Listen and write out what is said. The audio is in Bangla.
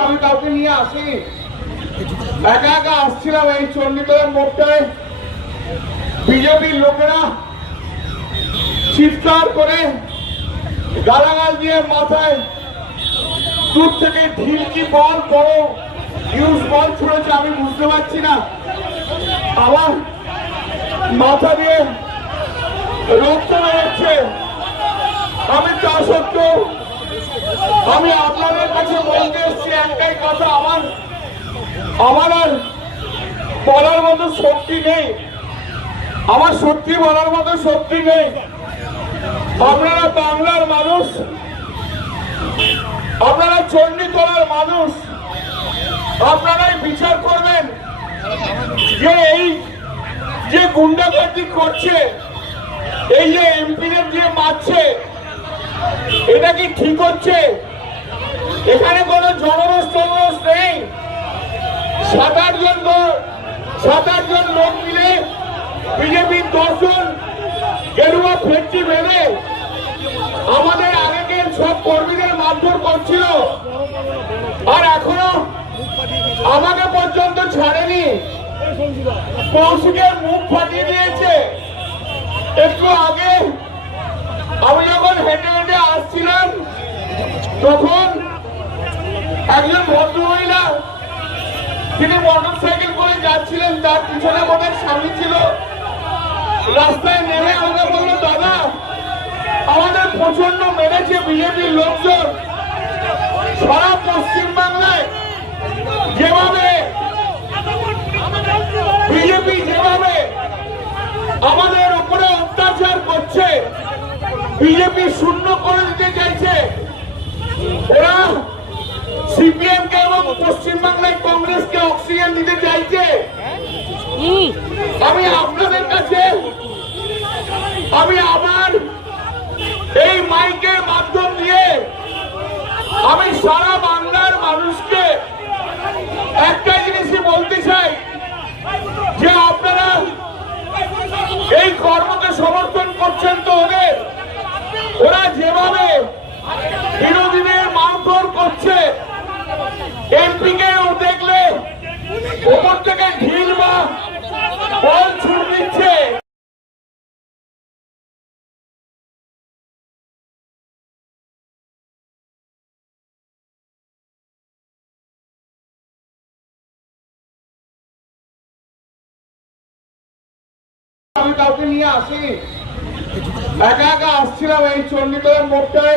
আমি কাউকে নিয়ে আসিনি, একা একা আসছিলাম এই চণ্ডীতলার মোড়টায়। বিজেপির লোকেরা চিৎকার করে গালাগাল দিয়ে মাথায় দূর থেকে ঢিল কি বল বড় ইউজ বল ছুড়েছে, আমি বুঝতে পারছি না। আমার মাথা দিয়ে রক্ত বেরোচ্ছে। আমি তা সত্ত্বেও আমি আপনাদের কাছে বলতে এসেছি একটাই কথা, আমার আর বলার মতো শক্তি নেই, আমার সত্যি বলার মতো শক্তি নেই। আপনারা বাংলার মানুষ, আপনারা চণ্ডীতলার মানুষ, আপনারাই বিচার করবেন যে এই যে গুন্ডাগার্দি করছে, এই যে এমপিদের দিয়ে মারছে, এটা কি ঠিক হচ্ছে? এখানে কোনো জনরোষ টনরোষ নেই। 7-8 জন লোক মিলে বিজেপির 10 জন গেরুয়া ফেটটি বেঁধে আমাদের আগের সব কর্মীদের মারধর করছিল, আর এখনো আমাকে পর্যন্ত ছাড়েনি। কৌশিকের মুখ ফাটিয়ে দিয়েছে। একটু আগে আমি যখন হেঁটে হেঁটে আসছিলাম তখন একজন ভদ্রমহিলা, তিনি মোটরসাইকেল করে যাচ্ছিলেন, তার পিছনে আমাদের স্বামী ছিল, রাস্তায় নেমে আমাকে বললো, দাদা আমাদের প্রচন্ড মেরেছে বিজেপির লোকজন। সারা পশ্চিমবাংলায় যেভাবে বিজেপি যেভাবে আমাদের উপরে অত্যাচার করছে, বিজেপি শূন্য করে দিতে চাইছে, ওরা সিপিএম কে এবং পশ্চিমবাংলায় কংগ্রেসকে অক্সিজেন দিতে চাইছে। আমি আপনাদের কাছে আমি আবার এই মাইকের মাধ্যম দিয়ে আমি সারা বাংলার মানুষকে একটা জিনিসই বলতে চাই যে আপনারা এই কর্মকে সমর্থন করছেন তো ওরা যেভাবে বিরোধীদের মারধর করছে, এমপি কেও দেখলে ওপর থেকে ঢিল বা বল ছুড়ে দিচ্ছে। আমি কাউকে নিয়ে আসিনি, একা একা আসছিলাম এই চণ্ডীতলার মোড়টায়।